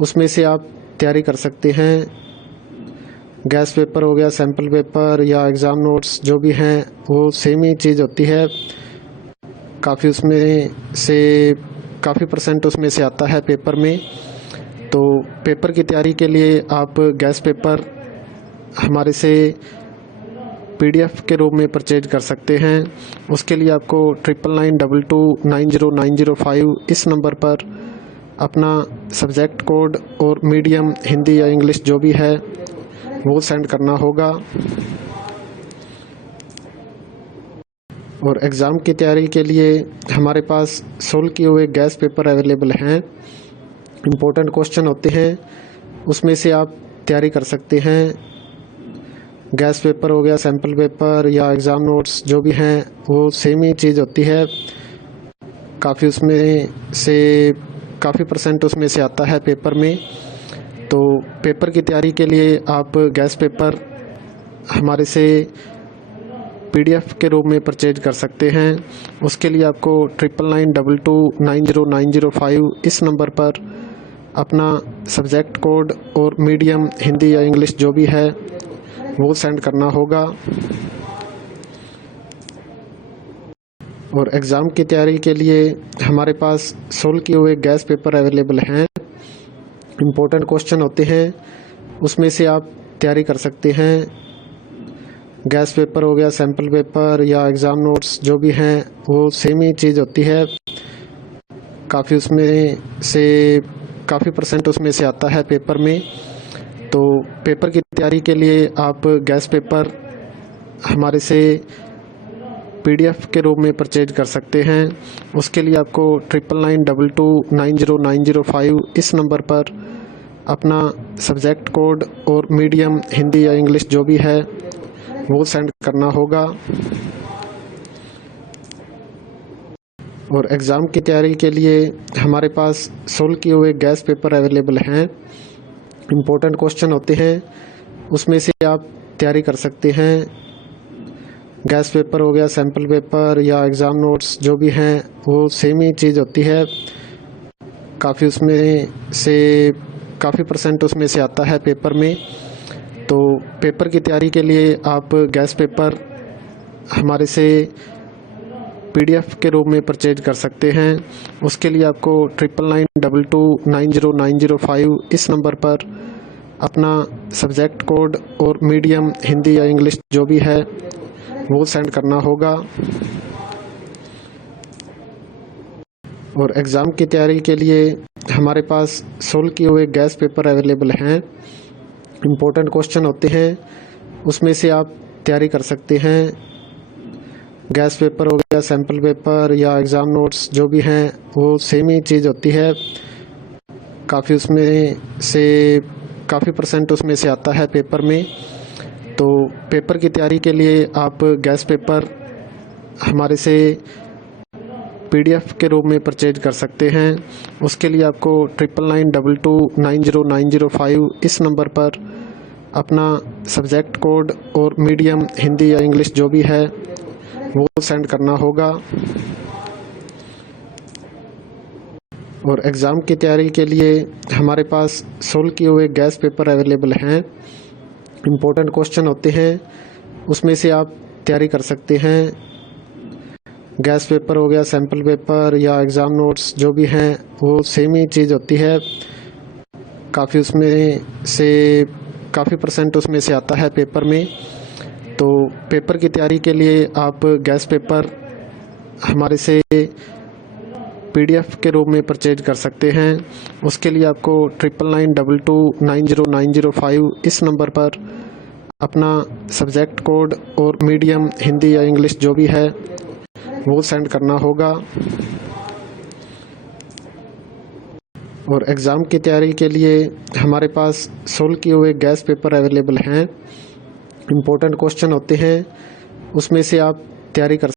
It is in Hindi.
उसमें से आप तैयारी कर सकते हैं। गैस पेपर हो गया, सैम्पल पेपर या एग्ज़ाम नोट्स जो भी हैं वो सेम ही चीज़ होती है। काफ़ी परसेंट उसमें से आता है पेपर में। तो पेपर की तैयारी के लिए आप गैस पेपर हमारे से PDF के रूप में परचेज कर सकते हैं। उसके लिए आपको 9992290905 इस नंबर पर अपना सब्जेक्ट कोड और मीडियम हिंदी या इंग्लिश जो भी है वो सेंड करना होगा। और एग्ज़ाम की तैयारी के लिए हमारे पास सोल्व किए हुए गैस पेपर अवेलेबल हैं। इम्पोर्टेंट क्वेश्चन होते हैं, उसमें से आप तैयारी कर सकते हैं। गैस पेपर हो गया, सैम्पल पेपर या एग्ज़ाम नोट्स जो भी हैं वो सेम ही चीज़ होती है। काफ़ी परसेंट उसमें से आता है पेपर में। तो पेपर की तैयारी के लिए आप गैस पेपर हमारे से PDF के रूप में परचेज कर सकते हैं। उसके लिए आपको 9992290905 इस नंबर पर अपना सब्जेक्ट कोड और मीडियम हिंदी या इंग्लिश जो भी है वो सेंड करना होगा। और एग्ज़ाम की तैयारी के लिए हमारे पास सोल्व किए हुए गैस पेपर अवेलेबल हैं। इम्पोर्टेंट क्वेश्चन होते हैं, उसमें से आप तैयारी कर सकते हैं। गैस पेपर हो गया, सैम्पल पेपर या एग्ज़ाम नोट्स जो भी हैं वो सेम ही चीज़ होती है। काफ़ी परसेंट उसमें से आता है पेपर में। तो पेपर की तैयारी के लिए आप गैस पेपर हमारे से PDF के रूप में परचेज कर सकते हैं। उसके लिए आपको 9992290905 इस नंबर पर अपना सब्जेक्ट कोड और मीडियम हिंदी या इंग्लिश जो भी है वो सेंड करना होगा। और एग्ज़ाम की तैयारी के लिए हमारे पास सोल्व किए हुए गैस पेपर अवेलेबल हैं। इम्पोर्टेंट क्वेश्चन होते हैं, उसमें से आप तैयारी कर सकते हैं। गैस पेपर हो गया, सैम्पल पेपर या एग्ज़ाम नोट्स जो भी हैं वो सेम ही चीज़ होती है। काफ़ी परसेंट उसमें से आता है पेपर में। तो पेपर की तैयारी के लिए आप गैस पेपर हमारे से PDF के रूप में परचेज कर सकते हैं। उसके लिए आपको 9992290905 इस नंबर पर अपना सब्जेक्ट कोड और मीडियम हिंदी या इंग्लिश जो भी है वो सेंड करना होगा। और एग्ज़ाम की तैयारी के लिए हमारे पास सोल्व किए हुए गैस पेपर अवेलेबल हैं। इम्पोर्टेंट क्वेश्चन होते हैं, उसमें से आप तैयारी कर सकते हैं। गैस पेपर हो गया, सैम्पल पेपर या एग्ज़ाम नोट्स जो भी हैं वो सेम ही चीज़ होती है। काफ़ी परसेंट उसमें से आता है पेपर में। तो पेपर की तैयारी के लिए आप गैस पेपर हमारे से PDF के रूप में परचेज कर सकते हैं। उसके लिए आपको 9992290905 इस नंबर पर अपना सब्जेक्ट कोड और मीडियम हिंदी या इंग्लिश जो भी है वो सेंड करना होगा। और एग्ज़ाम की तैयारी के लिए हमारे पास सोल्व किए हुए गैस पेपर अवेलेबल हैं। इम्पोर्टेंट क्वेश्चन होते हैं, उसमें से आप तैयारी कर सकते हैं। गैस पेपर हो गया, सैम्पल पेपर या एग्ज़ाम नोट्स जो भी हैं वो सेम ही चीज़ होती है। काफ़ी परसेंट उसमें से आता है पेपर में। तो पेपर की तैयारी के लिए आप गैस पेपर हमारे से PDF के रूप में परचेज कर सकते हैं। उसके लिए आपको 9992290905 इस नंबर पर अपना सब्जेक्ट कोड और मीडियम हिंदी या इंग्लिश जो भी है वो सेंड करना होगा। और एग्ज़ाम की तैयारी के लिए हमारे पास सोल्व किए हुए गैस पेपर अवेलेबल हैं। इम्पोर्टेंट क्वेश्चन होते हैं, उसमें से आप तैयारी कर